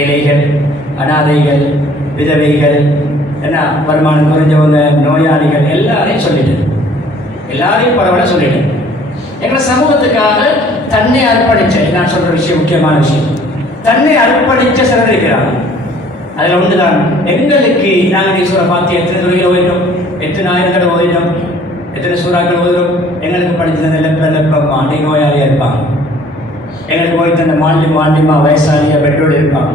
ஏழைகள், அனாதைகள், விதவைகள், என்ன வருமானம் குறைஞ்சவங்க, நோயாளிகள் எல்லாரையும் சொல்லிட்டேன். எல்லாரையும் பரவாயில்ல சொல்லிட்டேன். எங்கள் சமூகத்துக்காக தன்னை அர்ப்பணிச்ச, நான் சொல்ற விஷயம் முக்கியமான விஷயம், தன்னை அர்ப்பணிச்ச சிலர் இருக்கிறாங்க. அதில் ஒன்று தான் எங்களுக்கு. நாங்கள் ஈஸ்வர பார்த்து எத்தனை துறையில் ஓயிட்டோம், எத்தனை ஆயிரங்களை ஓயிட்டோம், எத்தனை சூறாக்கள் ஓதுறோம். எங்களுக்கு படித்தது லெப்பமா நீ நோயாளியாக இருப்பாங்க. எங்களுக்கு போய் தந்த மாண்டிமா வயசாளியாக பெட்ரோல் இருப்பாங்க.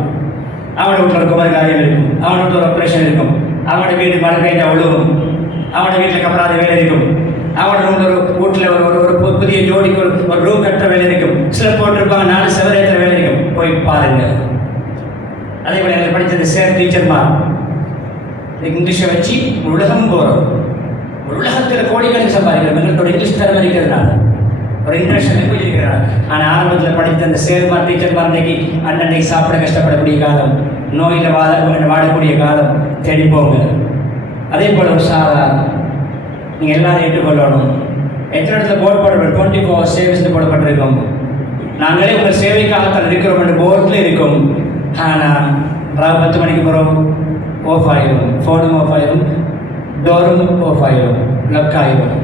அவனோட வீட்டில் ஒரு குமர் காரியம் இருக்கும், அவனோட வீட்டில் ஒரு ஆப்ரேஷன் இருக்கும், அவனோட வீடு மழை பெய்ஞ்ச ஒழுகும், அவனோட வீட்டில் கப்பராத வேலை இருக்கும், அவனோட ரூமில் ஒரு வீட்டில் ஒரு புதிய ஜோடிக்கு ஒரு ரூம் கட்டுற வேலை இருக்கும், சில போட்டிருப்பாங்க 4 செவரேற்ற வேலை இருக்கும். போய் பாருங்க. அதே போல் எங்களுக்கு படித்தது சேர் டீச்சர்மா இங்கிலீஷை வச்சு உலகம் போகிறோம். உலகத்தில் கோடிக்கணக்கு சம்பாதிக்கிறோம். எங்களோட இங்கிலீஷ் திறமை இருக்கிறதுனால ஒரு இன்ட்ரெஸ்ட் இருக்கிறாங்க. ஆனால் ஆரம்பத்தில் படித்த அந்த சேர்மா டீச்சர்மா அன்றைக்கு அன்னைக்கு சாப்பிட கஷ்டப்படக்கூடிய காலம், நோயில் வாடக்கூடிய காலம், தேடிப்போங்க. அதே போல் ஒரு சாரா நீங்கள் எல்லாரும் ஏற்றுக்கொள்ளணும். எத்தனை இடத்துல போர்டு போடப்படும் 24 hours சேவைஸ் போடப்பட்டிருக்கும். நாங்களே உங்கள் சேவைக்காகத்தான் இருக்கிறோம் என்று போர்டில் இருக்கும். ஆனால் ராவு 10 மணிக்கு போகிறோம், ஆஃப் ஆகிடும், ஃபோனும் ஆஃப் ஆகிடும், டோரும் ஆஃப் ஆகிடும், லக் ஆகிடும்.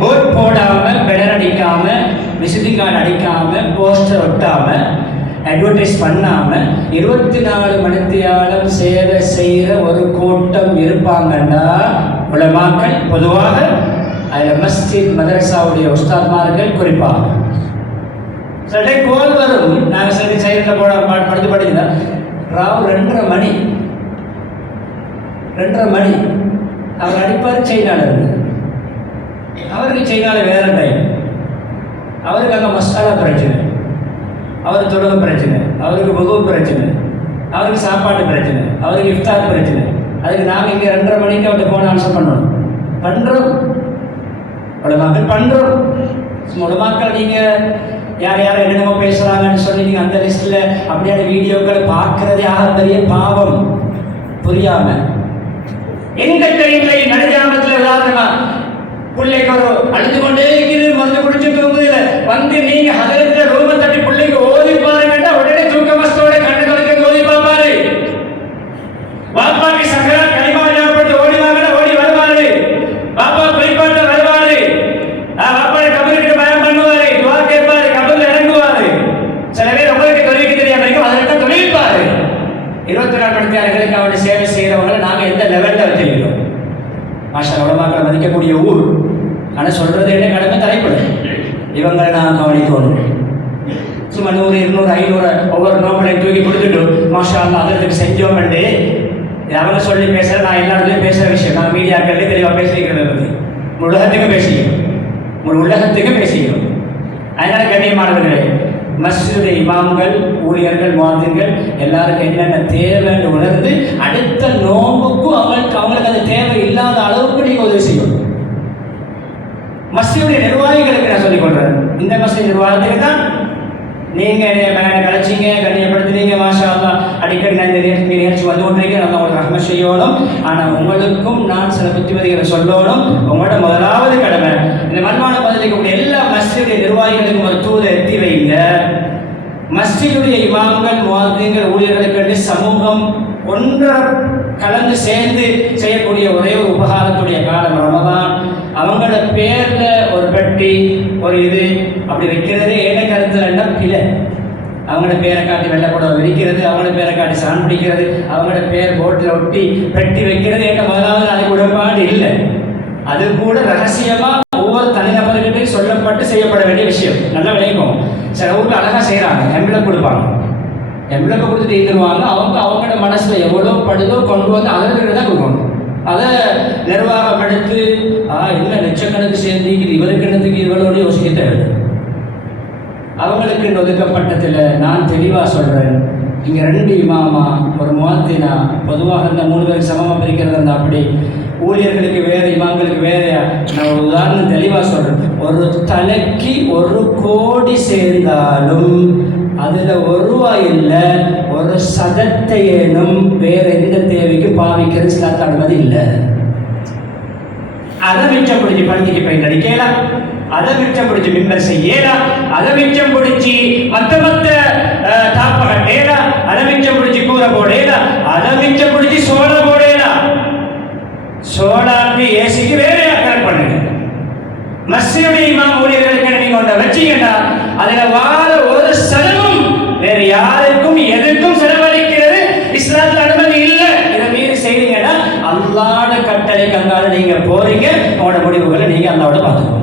போர்ட் போடாமல், பெடர் அடிக்காமல், விசிட்டிங் கார்டு அடிக்காமல், போஸ்டர் ஒட்டாமல், அட்வர்டைஸ் பண்ணாமல் 24 மணித்தியாலம் சேவை செய்கிற ஒரு கூட்டம் இருப்பாங்கன்னா உலமாக்கள் பொதுவாக, அதில் மஸ்ஜித் மதரசாவுடைய உஸ்தாத்மார்கள் குறிப்பாக. சில டைம் கோல் வரும். நாங்கள் சில சைலண்டில் படுத்து படிக்கிறா ராவு 2:30 மணி அவர் அடிப்பார். சைனாவில் இருந்து அவருக்கு சைனாவில் வேறு டைம். அவருக்கு அங்கே மசாலா பிரச்சனை, அவருக்கு தொழுகை பிரச்சனை, அவருக்கு முகவு பிரச்சனை, அவருக்கு சாப்பாட்டு பிரச்சனை, அவருக்கு இஃப்தார் பிரச்சனை. அதுக்கு நாங்கள் இங்கே 2:30 மணிக்கு அவர்கிட்ட போன ஆன்சர் பண்ணணும். பண்ணுறோம், உலமாக்கள் பண்ணுறோம். உலமாக்கள் நீங்கள் யார் யார் என்னென்னமோ பேசுகிறாங்கன்னு சொல்லி நீங்கள் அந்த லிஸ்ட்டில் அப்படியான வீடியோக்களை பார்க்குறதே பெரிய பாவம். புரியாமல் எங்கள் டைமில் நடுஜாமத்தில் உதாரணமாக பிள்ளைக்கு ஒரு அழுது கொண்டே இருக்குது, மருந்து குடிச்சு தூங்குதில்ல, வந்து நீங்கள் ஹதரத்தில் ரூமை தட்டி பிள்ளைக்கு ஓதி பாருங்கன்னா உடனே தூக்க மஸ்தோட கண்ணு தொடக்க ஓதி பார்ப்பாரு. பாப்பாக்கு சக்கரா கைமா ஞாபகப்படுத்தி ஓடி வாங்கினா ஓடி வருவாரு. பாப்பா குறிப்பாட்ட வருவாரு. பாப்பா கபருக்கு பயம் பண்ணுவாரு, துவா கேட்பாரு, கபரில் இறங்குவாரு. சில பேர் உங்களுக்கு தொழிலுக்கு தெரியாம இருக்கும், அதில் தொழில்பாரு. 24 மணித்தியாளர்களுக்கு அவருடைய சேவை செய்கிறவங்களை நாங்கள் எந்த லெவலில் வச்சிருக்கிறோம். மாஷா உலமாக்களை மதிக்கக்கூடிய ஊர். ஆனால் சொல்கிறது என்ன கடமை தலைப்படும். இவங்களை நான் கவனிக்கணும். சும்மா 100, 200, 500 ஒவ்வொரு நோம்பளையும் தூக்கி கொடுத்துட்டு மாஷா அல்லா அதற்கு செஞ்சோம்ண்டு அவங்க சொல்லி பேசுகிற, நான் எல்லா இடத்துலையும் பேசுகிற விஷயம். நான் மீடியாக்கள்லேயே தெளிவாக பேசிக்கிறத பற்றி உலகத்துக்கும் பேசிக்கிறோம், உலகத்துக்கும் பேசிக்கிறோம். அதனால் கண்ணியமானவர்களே, மஸ்ஜிதுடைய இமாம்கள், ஊழியர்கள், முஅத்தின்கள் எல்லாருக்கும் என்னென்ன தேவைன்னு உணர்ந்து அடுத்த நோம்புக்கும் அவங்களுக்கு அது தேவை இல்லாத அளவுக்கு நீங்கள் உதவி செய்யணும். மஸ்ஜிதுடைய நிர்வாகிகளுக்கு நான் சொல்லிக் கொள்றேன். இந்த மஸ்ஜித் நிர்வாகத்துக்கு தான் நீங்கள் கழிச்சிங்க, கண்ணியப்படுத்துறீங்க. மாஷா அல்லா அடிக்கடி நான் இந்த நிகழ்ச்சி வந்து கொண்டிருக்கீங்க. நல்லா உங்களுக்கு ரஹ்மத் செய்யணும். ஆனால் உங்களுக்கும் நான் சில புத்திமதிகளை சொல்லணும். உங்களோட முதலாவது கடமை இந்த மண்மான பதிலிக்கக்கூடிய எல்லா மஸ்ஜிதுடைய நிர்வாகிகளுக்கும் ஒரு தூதை எத்தி வைங்க. மஸ்ஜிதுடைய இமாம்கள், முஅத்தின்கள், ஊழியர்களுக்கு சமூகம் ஒன்றரை கலந்து சேர்ந்து செய்யக்கூடிய ஒரே ஒரு உபகாரத்துடைய காலம் ரமதான். அவங்களோட பேர்ல ஒரு பெட்டி, ஒரு இது அப்படி வைக்கிறதே ஏழை கருத்துல என்ன பிழை. அவங்களோட பேரை காட்டி வெள்ளப்படம் விரிக்கிறது, அவங்களோட பேரை காட்டி சான் பிடிக்கிறது, அவங்களோட பேர் போட்டில் ஒட்டி பெட்டி வைக்கிறது என்ன முதலாவது அதுக்கு உடன்பாடு இல்லை. அது கூட ரகசியமா ஒவ்வொரு தனிநபர்கிட்டே சொல்லப்பட்டு செய்யப்பட வேண்டிய விஷயம். நல்லா விளைக்கும். சில ஊருக்கு அழகாக செய்கிறாங்க, எம்பளை கொடுப்பாங்க, எம்பளை கொடுத்துட்டு இருந்துருவாங்க. அவங்களோட மனசில் எவ்வளோ படுதோ கொண்டு வந்து அதற்கு தான் கொடுக்கணும். அதை நிர்வாகம் எடுத்து என்ன லட்சக்கணக்கு சேர்ந்து இவருக்கு என்னத்துக்கு இவளோடு யோசிக்க தேவை. அவங்களுக்கு ஒதுக்கப்பட்டதில் நான் தெளிவாக சொல்கிறேன். இங்கே 2 இமாமா, ஒரு முஅத்தினா, பொதுவாக இந்த 3 பேருக்கு சமமாக பிரிக்கிறது அந்த அப்படி ஊழியர்களுக்கு வேறு, இமாம்களுக்கு வேறு. நான் ஒரு உதாரணம் தெளிவாக சொல்கிறேன். ஒரு தலைக்கு 1 கோடி சேர்ந்தாலும் அதில் 1 ரூபாய் இல்லை, ஒரு சதத்தையேனும் வேறு எந்த தேவைக்கு பாவிக்கிறது சிலாத்த அனுமதி இல்லை. அதை மிச்சம் பிடிச்சி பள்ளிக்கு போய் நடிக்கலாம், அதை மிச்சம் பிடிச்சி மிம்பர் செய்யலாம், அதை மிச்சம் பிடிச்சி மற்ற தாப்ப கட்டேலாம், அதை மிச்சம் கூரை போடலாம், அதை மிச்ச பிடிச்சி சோழ போடலாம். சோழாக்கு ஏசிக்கு வேற கரெக்ட் பண்ணுங்க. மஸ்ஜிதுடைய இமாம் ஊழியர்களுக்கு நீங்க ஒன்றை வச்சீங்கன்னா அதுல வார ஒரு செலவும் வேற யாருக்கும் எதுக்கும் செலவழிக்கிறது இஸ்லாத்துல அனுமதி இல்லை. இதை மீறி செய்றீங்கன்னா அல்லாஹ்வுடைய கட்டளைக்கு அங்கால நீங்க போறீங்க. உங்களோட முடிவுகளை நீங்க அல்லாஹ்வோட பார்த்துக்கோங்க.